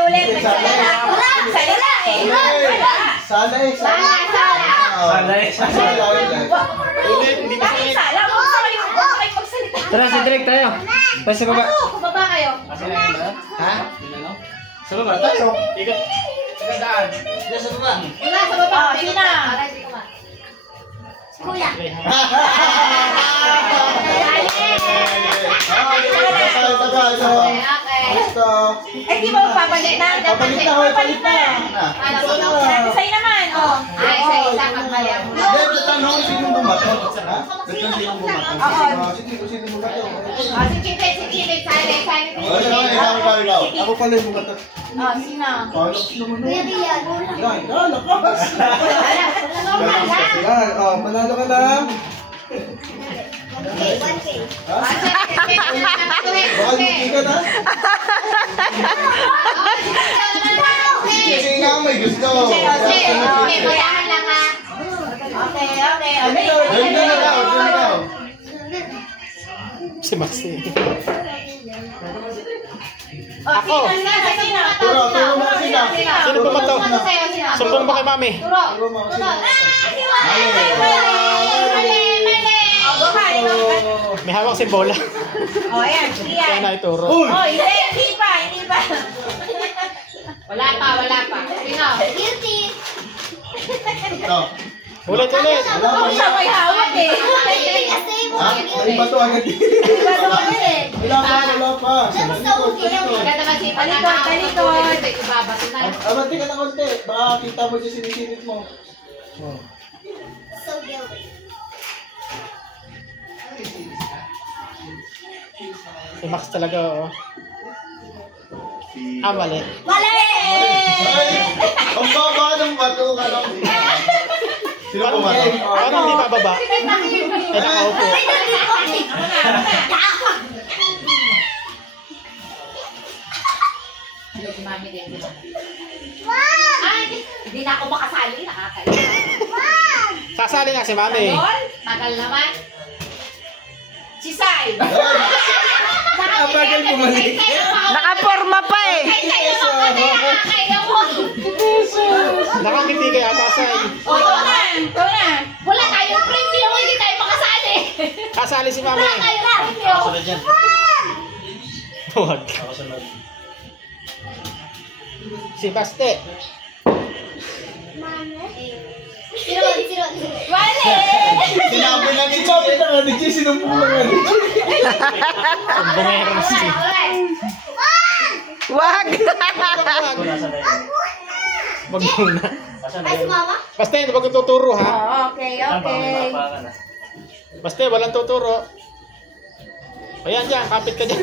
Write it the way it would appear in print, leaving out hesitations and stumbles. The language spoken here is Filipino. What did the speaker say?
Ulit. Salala eh. Sala. Ulit, hindi ba sala? Huwag sa kayo magsalita. Tara, sa direct tayo. Basta sa baba. Baba kayo. Ha? Sa baba tayo. Ikot. Daan. Sa baba. Wala sa baba. Sina? Kuya. Eh, di ba papalit na? Papalit na. Sa'yo naman, oh. Ay, sa'yo isa kang mali ako. Tanong sinong bumato? Sinong bumato? Sino bumato? Si Kipit, silent. Ako pala yung bumato. Oh, sino? Kuya Dian. Lakas. Manalo ka lang. Baka hindi ka na. Kasi nga may gusto. Bayahan lang ha. Okay. Si Maxi. Ako. Turo mo sila. Sino bumato? Sumbong ba kay Mami? Turo mo sila. May hawak si bola. Oh, ayan. Kaya na ituro. Oh, hindi pa. Wala pa. Sino? Guilty. Ito. Ulit. Ako siya may hawak eh. May bato agad din. Wala pa. Ganda kasi talikod. Abati ka na konti. Baka kita mo dyan sinisilip mo. So guilty. Si Max talaga, oo. Mali. Ang baba ng bato ka lang. Sino bumato? Parang hindi mababa. Ay, nakaupo. Hindi na ako makasali. Nakakaya. Sasali nga si Mami. Tagal naman. Si Sai. Bagal bumalik. Nakaporma pa eh. Nakangiti kaya Pasay. Ito na. Wala tayong preview. Hindi tayo makasali. Kasali si Mami. Wala tayong preview. Huwag. Si Baste. Wale! Sinabi na ni Chobi na nga ni Chi. Sinumpong na nga ni Chi. Sumbongero si Chi. Wag! Wag muna. Ay, si Mama? Baste, wag yung tuturo ha. Okay. Baste, walang tuturo. Ayan dyan, kapit ka dyan.